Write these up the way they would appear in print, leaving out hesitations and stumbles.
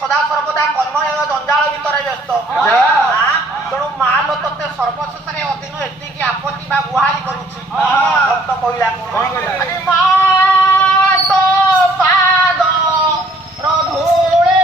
ସଦା ସର୍ବଦା କର୍ମ ଜଞ୍ଜାଳ ଭିତରେ ବ୍ୟସ୍ତ ତେଣୁ ମା ଲୋ ତତେ ସର୍ବଶେଷରେ ଅଧୀନ ଏତିକି ଆପତ୍ତି ବା ଗୁହାରି କରୁଛି। ଭକ୍ତ କହିଲା ମା ତୋ ପାଦ ଧୂଳେ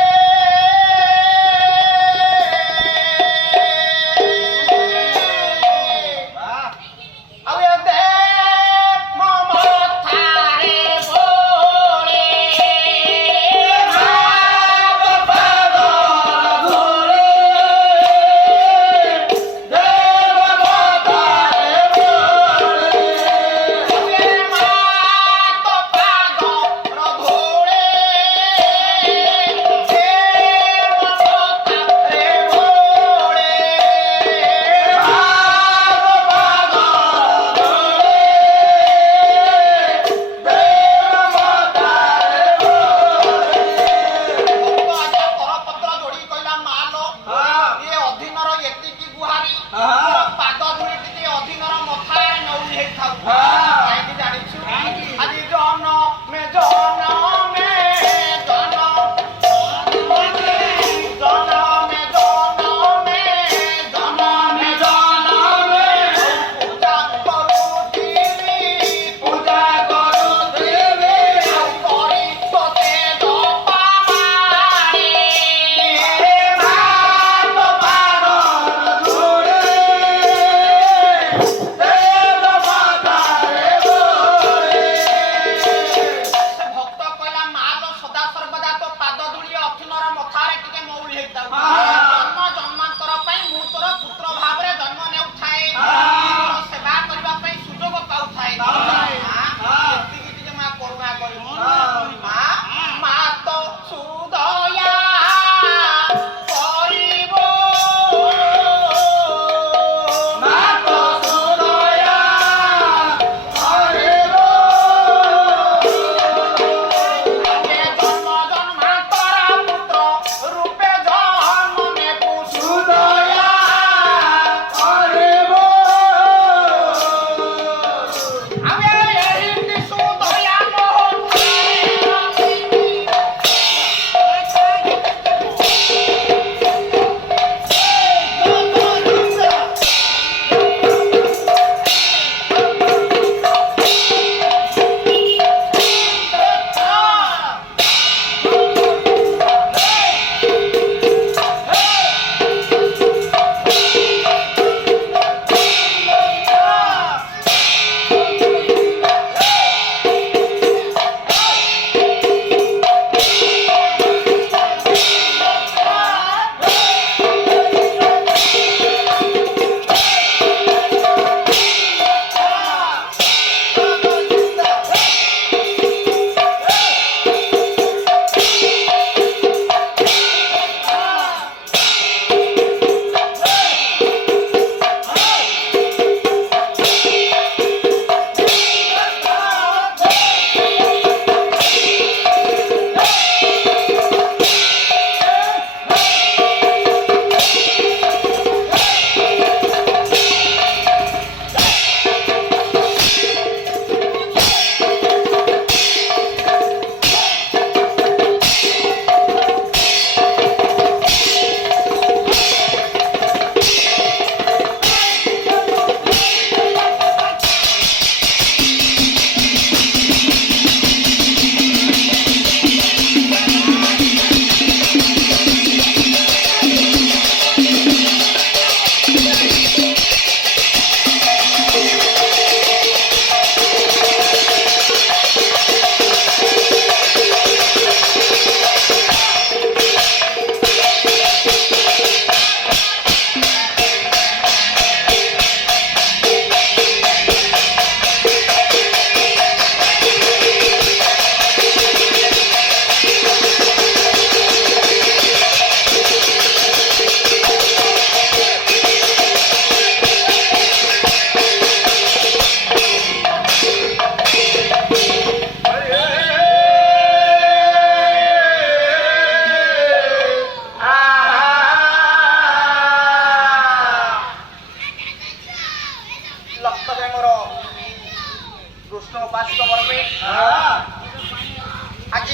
आज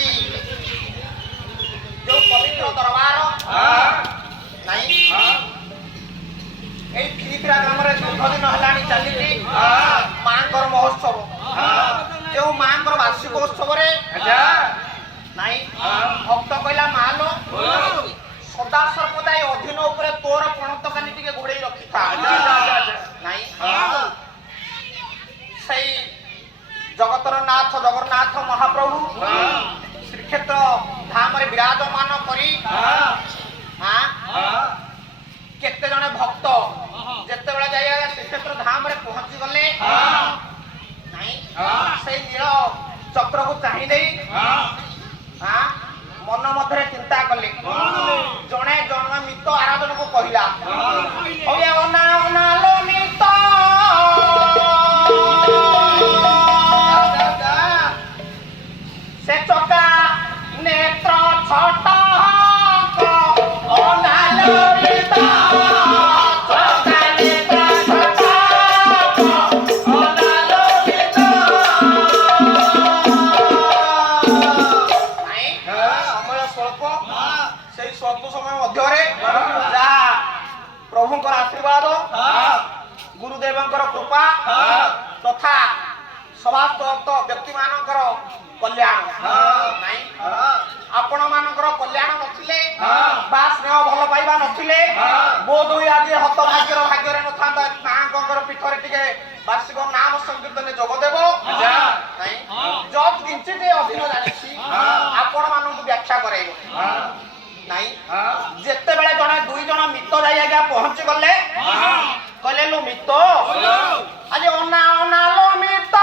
जो ପବିତ୍ର ଦରବାର ନାଇଁ ଏଇ କ୍ଷୀରିପିରା ଗ୍ରାମରେ ଦୀର୍ଘ ଦିନ ହେଲାଣି ଚାଲିଛି ମାଙ୍କର ମହୋତ୍ସବ ଯେଉଁ ମାଙ୍କର ବାର୍ଷିକ ଉତ୍ସବରେ ନାଇଁ ଭକ୍ତ କହିଲା ମାଲୋ ସଦା ସର୍ବଦା ଏ ଅଧୀନ ଉପରେ ତୋର ପଣତକାନି ଟିକେ ଘୋଡେଇ ରଖିଥା ନାଇଁ ସେଇ ଜଗତର ନାଥ ଜଗନ୍ନାଥ ମହାପ୍ରଭୁ ଶ୍ରୀକ୍ଷେତ୍ର ଧାମରେ ବିରାଜମାନ କରି କେତେ ଜଣେ ଭକ୍ତ ଯେତେବେଳେ ଯାଇ ଶ୍ରୀକ୍ଷେତ୍ର ଧାମରେ ପହଞ୍ଚି ଗଲେ ନାଇଁ ସେଇ ନୀଳ ଚକ୍ରକୁ ଚାହିଁ ଦେଇ ମନ ମଧ୍ୟରେ ଚିନ୍ତା କଲେ ଜଣେ ଜଣେ ମିତ ଆରାଧନକୁ କହିଲା ମିତ ସେ ଚକା ନେତ୍ର ଛଟ प्रभुंकर आशीर्वाद गुरुदेवंकर कृपा तथा समस्त व्यक्ति मानकर कल्याण आपण मानकर कल्याण नथिले बा स्नेह भल पाइबा नथिले बोध होई आज हत भाग्यर भाग्यर नथांता तांकर पीठरे टिके वार्षिक नाम संकीर्तन जोग देव नाही जब किंचित अधीन जानिछि आपण मानकु व्याख्या करैबो नाही जेते बेले जने दुई जण मित जाई आज्ञा पहुंची गले कहले लो मित आज ओना ओना लो मित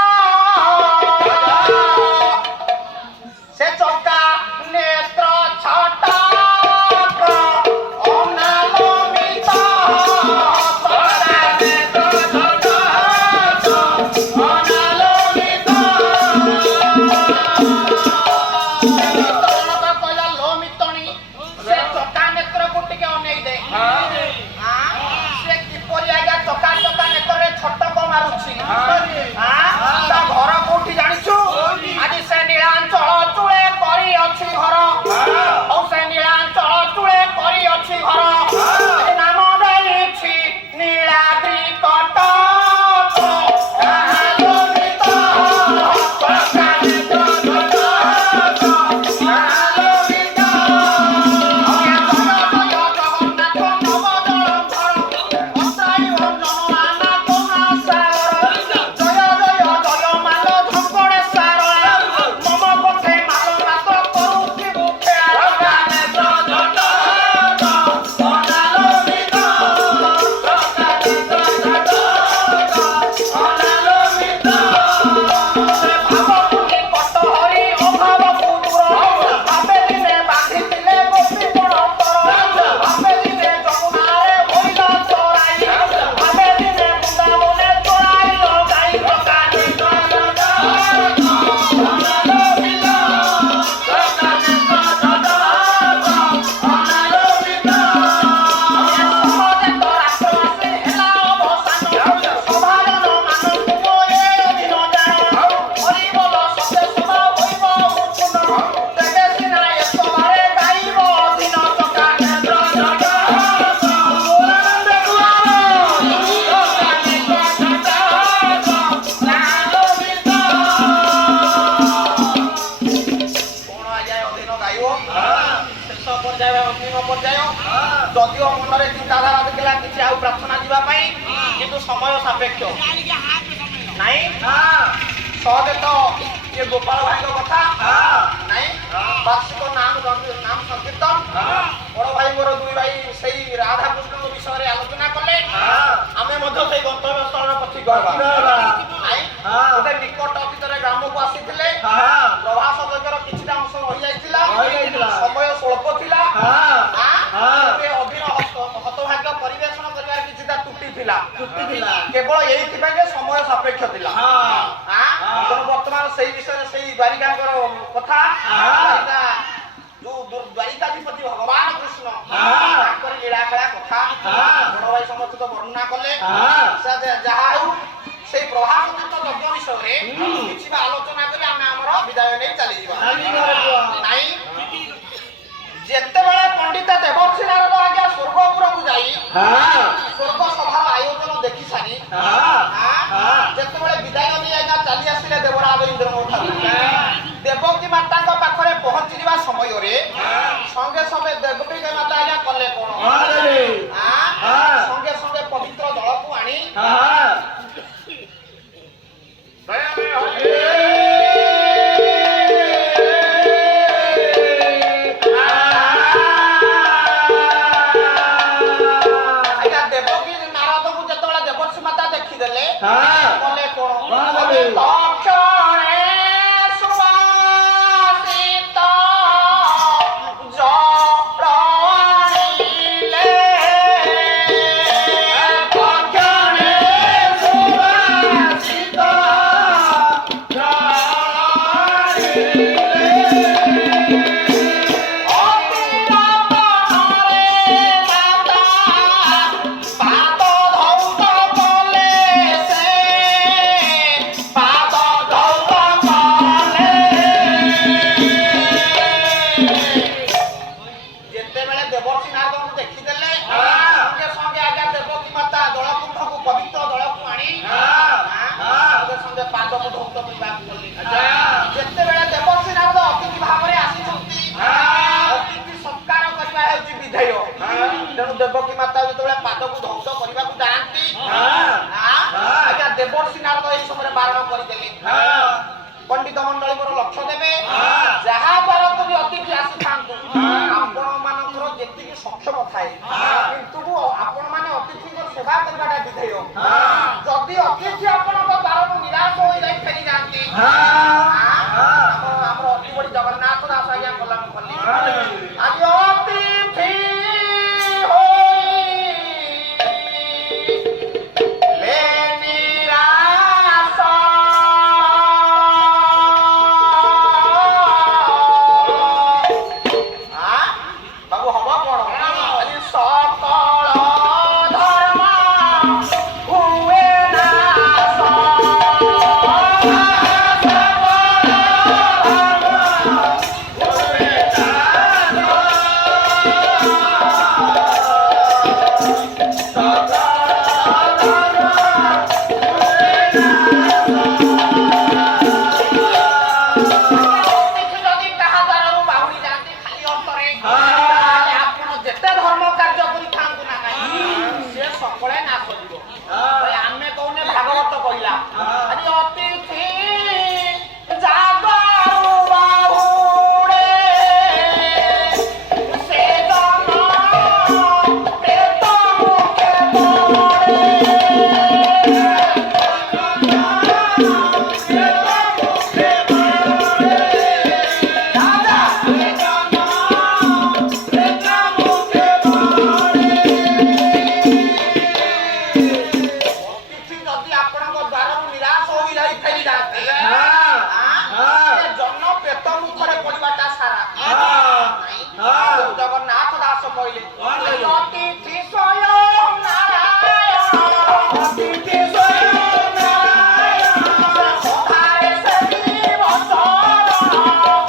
से चौका नेत्र छटा ओना लो मित ओना लो मित कहला लो मितणी से चौका नेत्र को टिके अनेई दे से किपरि आज्ञा चौका चौका नेत्र छटक मारुछि ता घर कोठी जानिछु आज से नीलांचल चुळे करी अछि घर औ से नीलांचल चुळे करी अछि घर नाम देछि नीलाद्रि कटक जदिओ मनरे चिंताधारा देखला किछि आउ प्रार्थना जीवा पई किंतु समय सापेक्ष नाही सहजे तो ये गोपाल भाई को कथा नाही वार्षिक नाम संकीर्तन बड़ भाई मोर दुई भाई सही राधा कृष्ण विषय रे आलोचना कले आमे मध्य सही गंतव्य स्थल पथि गवा नाही ओते निकट अतीतरे ग्राम को आसीथिले प्रवास जगर किछिटा अंश रहि जाइतिला समय स्वल्प थिला हतभाग्य परिवेशन करिवार किछिटा त्रुटि थिला केवल एइथिबा के समय सापेक्ष थिला वर्तमान सही विषय सही द्वारिका कथा जो द्वारिकाधिपति भगवान कृष्ण लीला खेला कथा बड़ भाई समस्त वर्णना कले जहा से प्रभावित यज्ञ विषय किसी आलोचना कर विदाय नहीं चली ଯେତେବେଳେ ପଣ୍ଡିତ ଦେବର୍ଷି ନାରଦ ଆଜ୍ଞା ସ୍ୱର୍ଗପୁରକୁ ଯାଇ ସ୍ୱର୍ଗ ସଭାର ଆୟୋଜନ ଦେଖି ସାରି ଯେତେବେଳେ ବିଦାୟ ନେଇ ଆଜ୍ଞା ଚାଲି ଆସିଲେ ଦେବରାଜ ଇନ୍ଦ୍ରଙ୍କ ଠାରୁ ଦେବକୀ ମାତାଙ୍କ ପାଖରେ ପହଞ୍ଚିଯିବା ସମୟରେ ସଙ୍ଗେ ସଙ୍ଗେ ଦେବକୀ ମାତା ଆଜ୍ଞା କଲେ କଣ ସଙ୍ଗେ ସଙ୍ଗେ ପବିତ୍ର ଜଳକୁ ଆଣି কলে তক্ষণে সুবাসিত জল আনিলে তক্ষণে সুবাসিত জল ଯେତେବେଳେ ଦେବର୍ଷି ନାରଦ ଅତିଥି ଭାବରେ ଆସିଛନ୍ତି ଅତିଥି ସତ୍କାର କରିବା ହେଉଛି ବିଧେୟ ତେଣୁ ଦେବକୀ ମାତା ଯେତେବେଳେ ପାଦକୁ ଧୌତ କରିବାକୁ ଯାଆନ୍ତି ଆଜ୍ଞା ଦେବର୍ଷି ନାରଦ ଏହି ସମୟରେ ବାରଣ କରିଦେଲେ ପଣ୍ଡିତ ମଣ୍ଡଳୀ ମୋର ଲକ୍ଷ୍ୟ ଦେବେ ଯାହା ଦ୍ୱାରକୁ ବି ଅତିଥି ଆସିଥାନ୍ତୁ ଆପଣ ମାନଙ୍କର ଯେତିକି ସକ୍ଷମ ଥାଏ କିନ୍ତୁ ଆପଣମାନେ ଅତିଥିଙ୍କର ସେବା କରିବାଟା ବିଧେୟ ଯଦି ଅତିଥି ଆପଣଙ୍କ ଦ୍ୱାରକୁ ନିରାଶ ହୋଇଯାଇ ଫେରି ଯାଆନ୍ତି ଆମର ଅତି ବଡି ଜଗନ୍ନାଥ ଦାସ ଆଜ୍ଞା କଲାମ କଲି ଆଜି ଅତିଥି ଆମେ କହୁନେ ଭାଗବତ କହିଲା ଆଜି ଅତିଥି ଜଗନ୍ନାଥ ଦାସ କହିଲେ ଅତିଥି ସ୍ୱୟଂ ନାରାୟଣ ଅତିଥି ସ୍ୱୟଂ ନାରାୟଣ ସଦାରେ ସେବି ବଚରଣ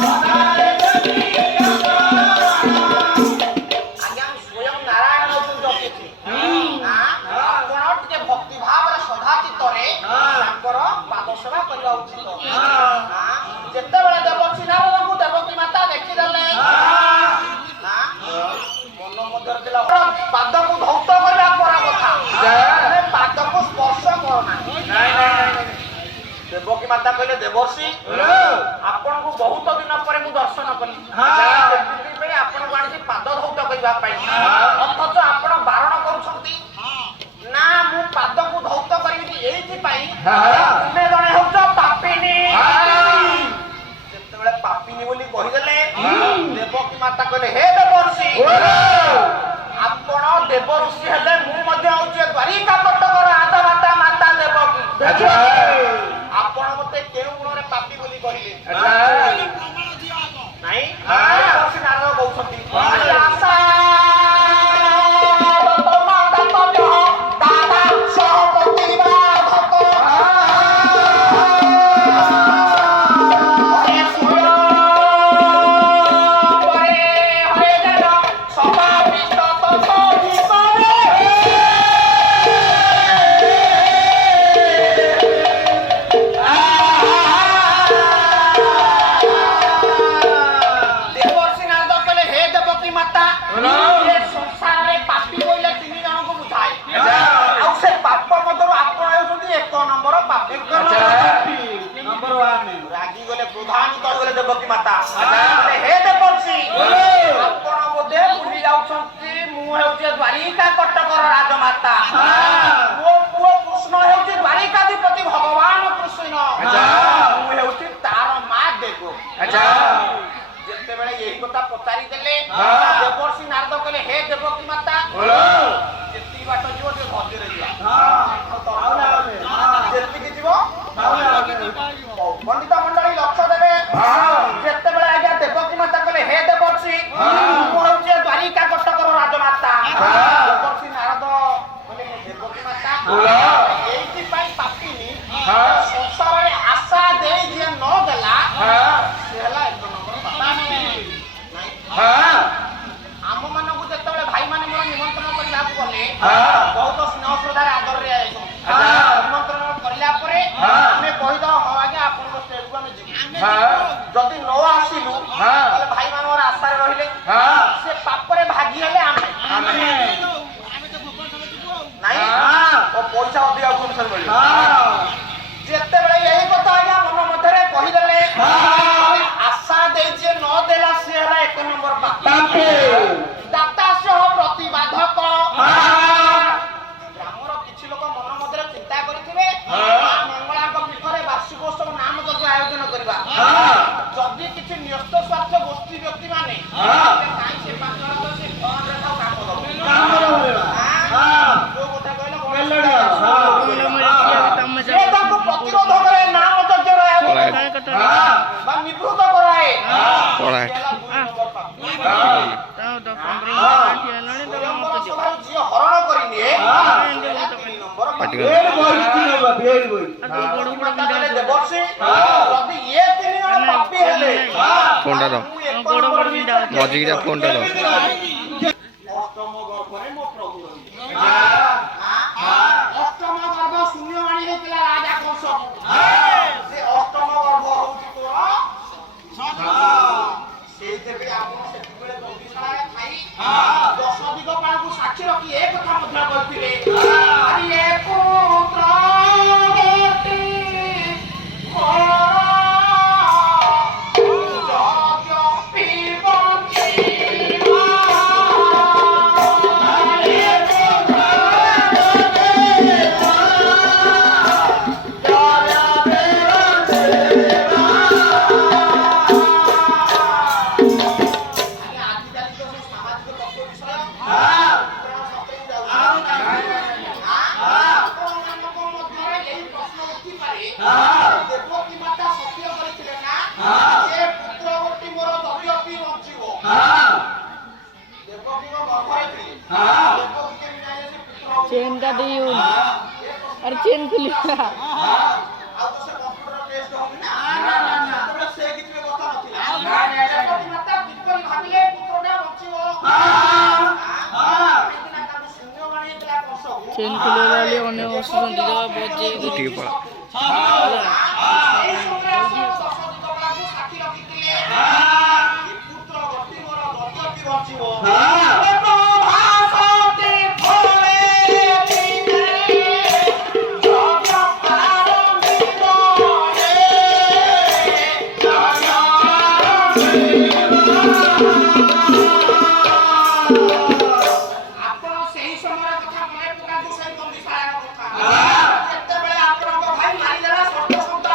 ସଦାରେ ସେବି ବଚରଣ ଆଜ୍ଞା ସ୍ୱୟଂ ନାରାୟଣ ହେଉଛନ୍ତି ଅତିଥି ଆପଣ ଟିକେ ଭକ୍ତି ଭାବରେ ସଦା ଚିତ୍ତରେ ତାଙ୍କର ପାଦ ସେବା କରିବା ଉଚିତ ଯେତେବେଳେ ଦେବର୍ଷି ନାରଦଙ୍କୁ ଦେବକୀ ମାତା ଦେଖିଦେଲେ ମନ ମଧ୍ୟରେ ଥିଲା ପାଦକୁ ଧୌତ କରିବା ପର କଥା ପାଦକୁ ସ୍ପର୍ଶ କରନା ଦେବକୀ ମାତା କହିଲେ ଦେବର୍ଷି ଆପଣଙ୍କୁ ବହୁତ ଦିନ ପରେ ମୁଁ ଦର୍ଶନ କଲି ସେଥିପାଇଁ ଆପଣଙ୍କୁ ଆଣିଛି ପାଦ ଧୌତ କରିବା ପାଇଁ ଅଥଚ ଆପଣ ବାରଣ କରୁଛନ୍ତି ନା ମୁଁ ପାଦକୁ ଧୌତ କରିବି ଏଇଥିପାଇଁ ତୁମେ ଜଣେ ହେଉଛ ପାପିନୀ ଯେତେବେଳେ ପାପିନୀ ବୋଲି କହିଦେଲେ ଦେବକୀ ମାତା କହିଲେ ହେ ଦେବର୍ଷି ଆପଣ ଦେବ ଋଷି ହେଲେ ମୁଁ ମଧ୍ୟ ହଉଛି ଦ୍ୱାରିକା କଟକର ରାଜମାତା ମାତା ଦେବକୀ ଆପଣ ମତେ କେଉଁ ଗୁଣରେ ପାପି ବୋଲି କହିଲେ ନାଇଁ ଦେବର୍ଷି ନାରଦ କହୁଛନ୍ତି ପାପି नंबर 1 ରାଗି ଗଲେ ପ୍ରଧାନିତ ହୋଇଗଲେ ଦେବକୀ ମାତା ହେ ଦେବର୍ଷି ଆପଣ ବୋଧେ ଭୁଲି ଯାଉଛନ୍ତି ମୁଁ ହେଉଛି ଦ୍ୱାରିକା କଟକର ରାଜମାତା ମୋ ପୁଅ କୃଷ୍ଣ ହେଉଛି ଦ୍ୱାରିକାଧିପତି ଭଗବାନ କୃଷ୍ଣ ମୁଁ ହେଉଛି ତାର ମା ଦେବ ଯେତେବେଳେ ଏହି କଥା ପଚାରିଦେଲେ ଦେବର୍ଷି ନାରଦ କହିଲେ ହେ ଦେବକୀ ମାତା ଯେତିକି ବାଟ ଯିବ ଟିକେ ଧୈର୍ଯ୍ୟରେ ଯିବା ଯେତିକି ଯିବ ପଣ୍ଡିତ ମଣ୍ଡଳୀ ଲକ୍ଷ୍ୟ ଦେବେ ଯେତେବେଳେ ଆଜ୍ଞା ଦେବକୀ ମାତା କହିଲେ ହେ ଦେବର୍ଷି ମୁଁ ହେଉଛି ଦ୍ୱାରିକା କଟକର ରାଜମାତା ଦେବର୍ଷି ନାରଦ କହିଲେ ହେ ଦେବକୀ ମାତା ଏଇଥିପାଇଁ ପାପିନି ସଂସାରରେ ଆଶା ଦେଇ ଯିଏ ନ ଦେଲା ସେ ହେଲା ଏକ ନମ୍ବର ଆମ ମାନଙ୍କୁ ଯେତେବେଳେ ଭାଇମାନେ ମୋର ନିମନ୍ତ୍ରଣ କରିବାକୁ ଗଲେ ବହୁତ ସ୍ନେହ ଶ୍ରଦ୍ଧାରେ ଆଦରରେ ନିମନ୍ତ୍ରଣ କରିଲା ପରେ ଆମେ କହିଦବା ହଁ ଆଜ୍ଞା ଆପଣଙ୍କ ଷ୍ଟେଜକୁ ଆମେ ଯିବୁ ଯଦି ନ ଆସିଲୁ ତାହେଲେ ଭାଇମାନଙ୍କର ଆଶାରେ ରହିଲେ ସେ ପାପରେ ଭାଗି ହେଲେ ଆମେ ନାଇଁ ପଇସା ଅଧିକା ମିଳିବ ଯେତେବେଳେ ଏଇ କଥା ଆଜ୍ଞା ମନ ମଧ୍ୟରେ କହିଦେଲେ ଆଶା ଦେଇ ଯିଏ ନ ଦେଲା ସେ ହେଲା ଏକ ନମ୍ବର ପାପୀ ଦାତା ସହ ପ୍ରତିବାଧକ ଗ୍ରାମର କିଛି ଲୋକ ମନ ମଧ୍ୟରେ ଚିନ୍ତା କରିଥିବେ ମଙ୍ଗଳାଙ୍କ ପୀଠରେ ବାର୍ଷିକୋତ୍ସବ ନାମ ଯଜ୍ଞ ଆୟୋଜନ କରିବା ଯଦି କିଛି ନ୍ୟସ୍ତ ସ୍ୱାର୍ଥ ଗୋଷ୍ଠୀ ବ୍ୟକ୍ତି ମାନେ କାହିଁ ସେ ପାଖରେ ତ ସେ ଫଣ୍ଡରେ ତାକୁ କାମ ଦବ ଯୋଉ କଥା କହିଲ ସେ ତାଙ୍କୁ ପ୍ରତିରୋଧ କରେ ନାମ ଯଜ୍ଞର ଆୟୋଜନ বা নিবৃত করায় হরণ করে নিয়ে ମଝିଟା ଫୋନଟା ର ଅଷ୍ଟମ ଗର୍ଭରେ ମୋ ପ୍ରଭୁ ଅଷ୍ଟମ ଗର୍ଭ ଶୂନ୍ୟବାଣୀ ହେଇଥିଲା ରାଜା କଂସ ସେ ଅଷ୍ଟମ ଗର୍ଭ ହଉଛି ତୋର ସେଇଥିପାଇଁ ଆପଣ ସେତିକିବେଳେ ବନ୍ଦିଶାଳାରେ ଥାଇ ଦଶ ଦିଗ ପାଳକୁ ସାକ୍ଷୀ ରଖି ଏ କଥା ମଧ୍ୟ କହିଥିଲେ ଏ ପୁତ୍ର चेन का दी अरे चेन खुली चेन खुले वाली होने उसमें दिया बहुत जी पड़ा ଯେତେବେଳେ ଆପଣଙ୍କ ଭାଇ ମାରିଦେଲା ଷଷ୍ଠ ସନ୍ତାନ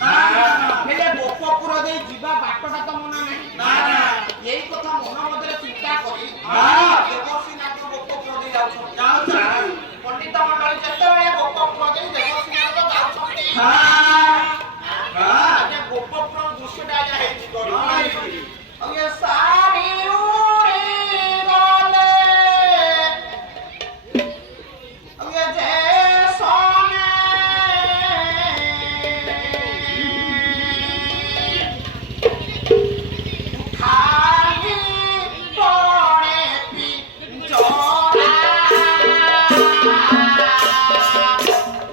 ହେଲେ ଗୋପପୁର ଦେଇ ଯିବା ବାଟଟା ତ ମନା ନାହିଁ। ଏଇ କଥା ମନ ମଧ୍ୟରେ ଚିନ୍ତା କରି ଦେବସୀନାଥ ଗୋପପୁର ଦେଇ ଯାଉଛନ୍ତି। ପଣ୍ଡିତ ମଣ୍ଡଳୀ ଯେତେବେଳେ ଗୋପପୁର ଦେଇ ଦେବସୀନାଥ ଯାଉଛନ୍ତି ଗୋପପୁର ଦୃଶ୍ୟଟା ଆଜ୍ଞା ହେଇଛି ଆଉ ଏ ଶାଢ଼ୀ ଉଡ଼ିଗଲେ ଆଉ ଏ ଯେ ସନେ ଖାଲି ପଡ଼େ ପିଞ୍ଚରା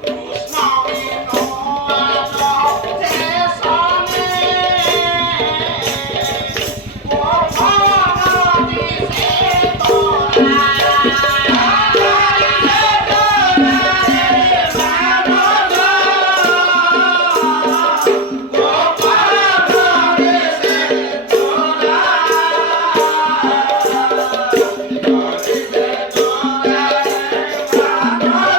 କୃଷ୍ଣ ବିନୋଦ ଯେ ସନେ ଗୋପବତୀ ସେ ତୋରା Hallelujah.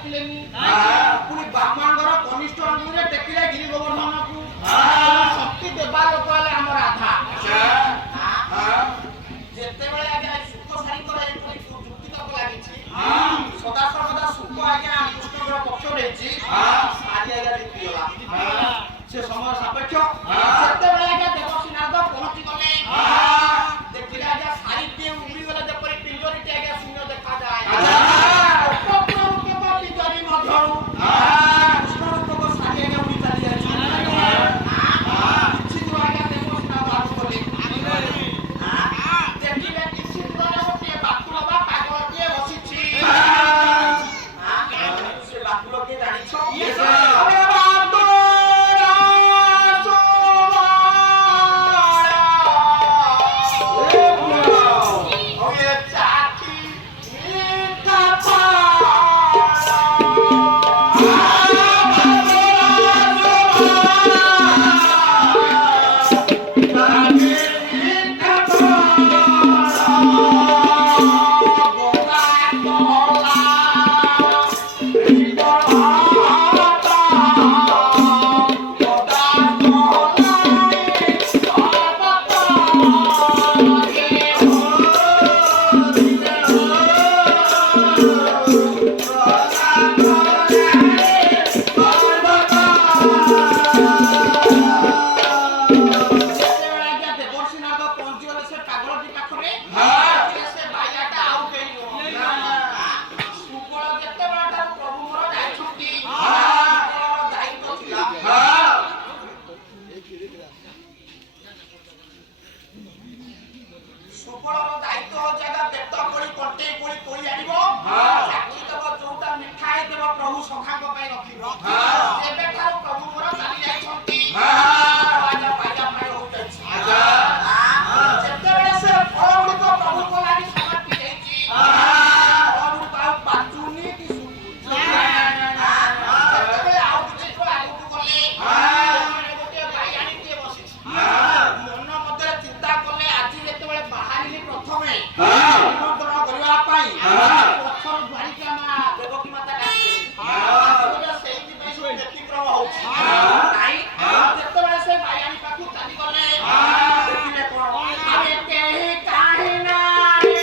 ଦେଖିଲେନି ପୁଣି ବ୍ରାହ୍ମଣଙ୍କର କନିଷ୍ଠ ଅଙ୍ଗୁଳିରେ ଟେକିଲେ ଗିରି ଗୋବର୍ଦ୍ଧନକୁ ଶକ୍ତି ଦେବା ଲୋକ ହେଲେ ଆମ ରାଧା ଯେତେବେଳେ ଆଜ୍ଞା ସୁଖ ସାରିଙ୍କର ଏପରି ଯୁକ୍ତି ତର୍କ ଲାଗିଛି ସଦା ସର୍ବଦା ସୁଖ ଆଜ୍ଞା କୃଷ୍ଣଙ୍କର ପକ୍ଷ ନେଇଛି ଆଜି ଆଜ୍ଞା ଜିତିଗଲା ସେ ସମୟ ସାପେକ୍ଷ ସେତେବେଳେ ଆଜ୍ଞା ଦେବର୍ଷି ନାରଦ ପହଞ୍ଚି ଗଲେ ଦେଖିଲେ ଆଜ୍ଞା ସାରିଟିଏ ଉଡ଼ିଗଲେ ଯେପରି ପିଞ୍ଜରିଟି ଆଜ୍ଞା ଶୂନ୍ୟ ଦେଖାଯାଏ ପିଞ୍ଜରି ମଧ୍ୟରୁ କୃଷ୍ଣ ରୂପକ ସାରି ଆଜ୍ଞା ଉଡ଼ି ଚାଲି ଯାଇଛି କିଛି ଦୂର ଆଜ୍ଞା ଦେବର୍ଷି ନାରଦ ଆଗକୁ ଗଲେ ଦେଖିଲେ କିଛି ଦୂରରେ ଗୋଟିଏ ବାକୁଳ ବା ପାଗଳଟିଏ ବସିଛି ସେ ବାକୁଳ କିଏ ଜାଣିଛ ସୁବଳର ଦାୟିତ୍ୱ ହଉଛି ଆଜ୍ଞା ବେତ କୋଳି କଣ୍ଟେଇ କୋଳି କୋଳି ଆଣିବ ଚାଖି ଦେବ ଯୋଉଟା ମିଠା ହେଇଥିବ ପ୍ରଭୁ ସଖାଙ୍କ ପାଇଁ ରଖିବ ଏବେଠାରୁ ପ୍ରଭୁ ମୋର ଚାଲି ଯାଇଛନ୍ତି ପାଇଲା ପାଇଲା ପାଇ ହଉଯାଇଛି ଯେତେବେଳେ ସେ ଫଳ ଗୁଡ଼ିକ ପ୍ରଭୁଙ୍କ ଲାଗି ସମାପ୍ତି ହେଇଛି ଫଳ ଗୁଡ଼ିକ ଆଉ ପାଚୁନି କି ଯେତେବେଳେ ଆଉ କିଛି ଆଗକୁ ଗଲେ ଗୋଟିଏ ଗାଈ ଆଣିକି ବସିଛି ମନ ମଧ୍ୟରେ ଚିନ୍ତା କଲେ ଆଜି ଯେତେବେଳେ ବାହାରିଲି ପ୍ରଥମେ ନିମନ୍ତ୍ରଣ କରିବା ପାଇଁ ପଛରୁ ଦ୍ୱାରିକା ମା ଦେବକୀ ମାତା ଡାକିଦେଲେ ସେଇଥିପାଇଁ ସବୁ ବ୍ୟତିକ୍ରମ ହଉଛି ନାଇଁ ଯେତେବେଳେ ସେ ମାୟାଣୀ ପାଖକୁ ଚାଲିଗଲେ ଦେଖିଲେ କଣ ଆରେ କେହି କାହିଁ ନାହିଁ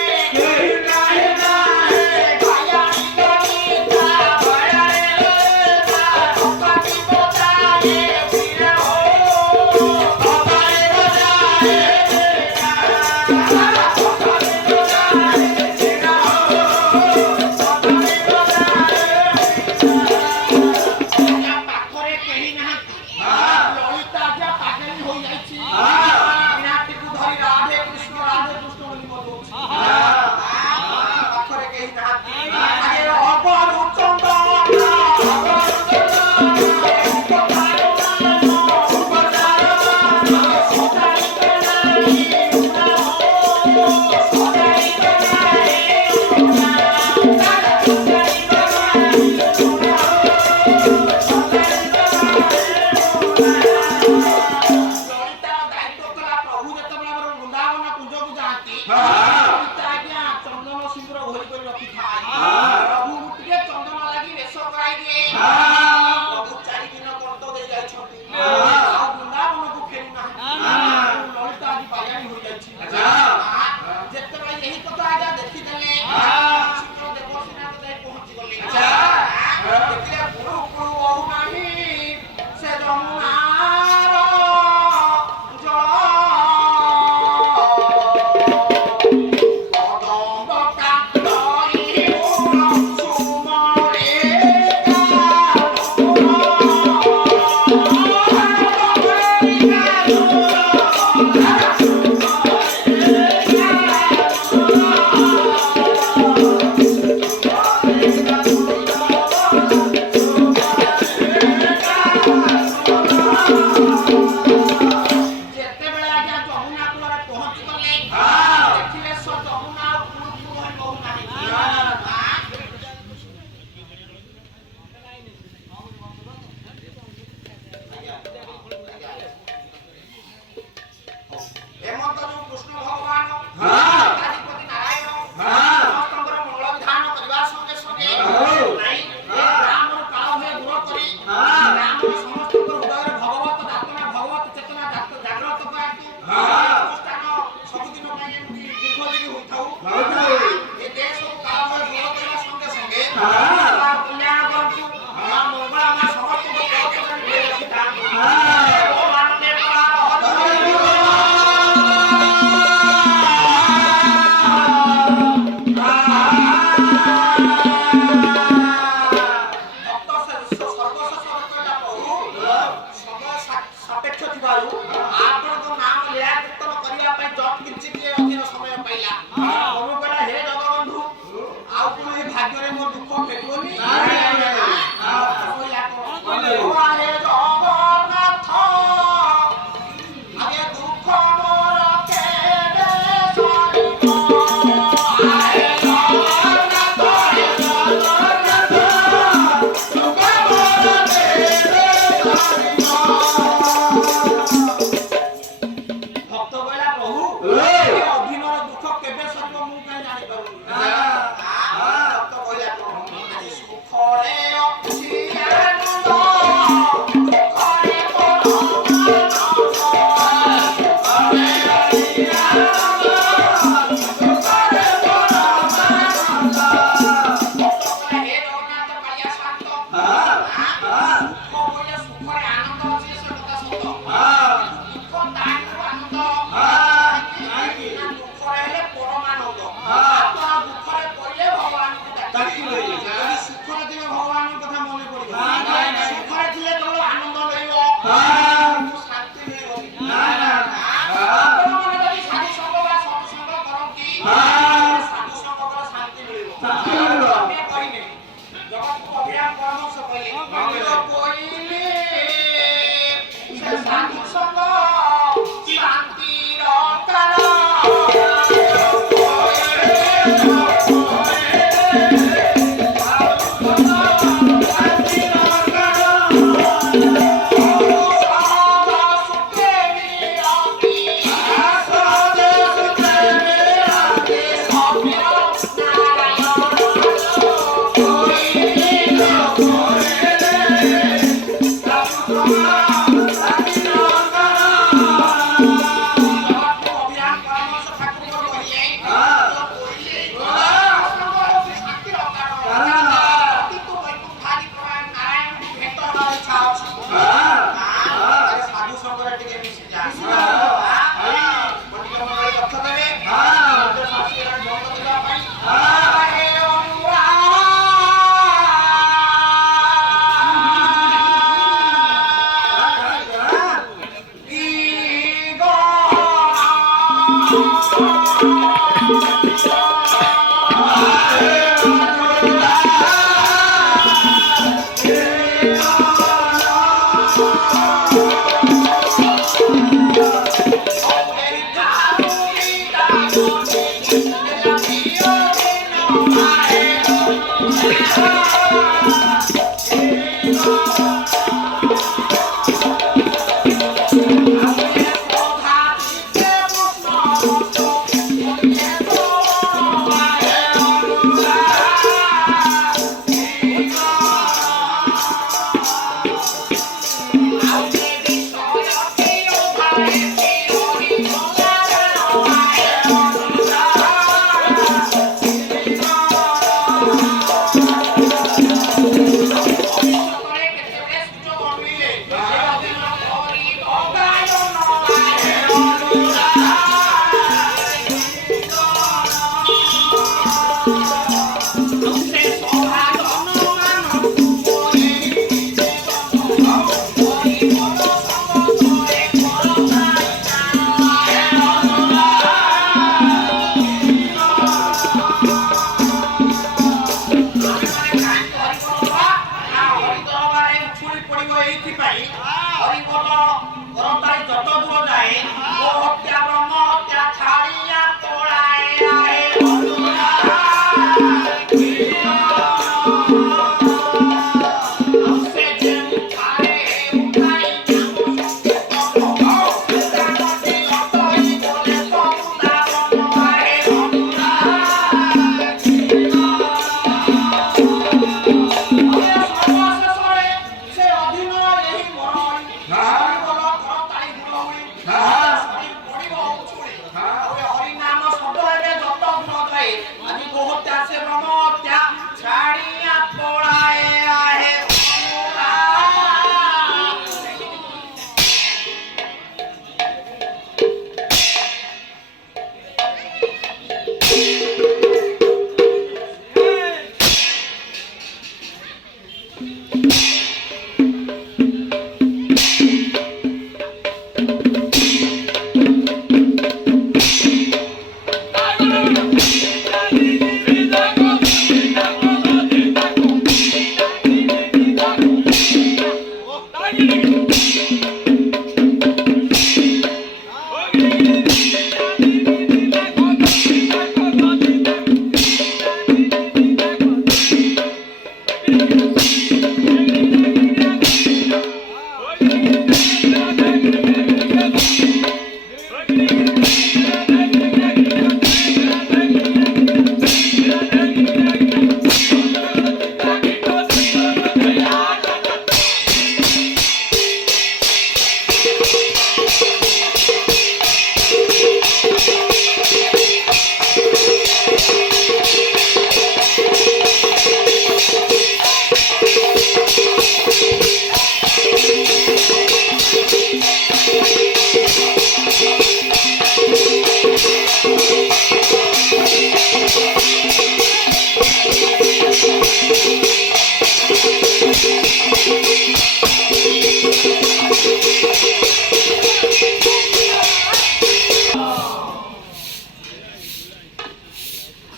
କହିଲି ନିଜ ପୁଅ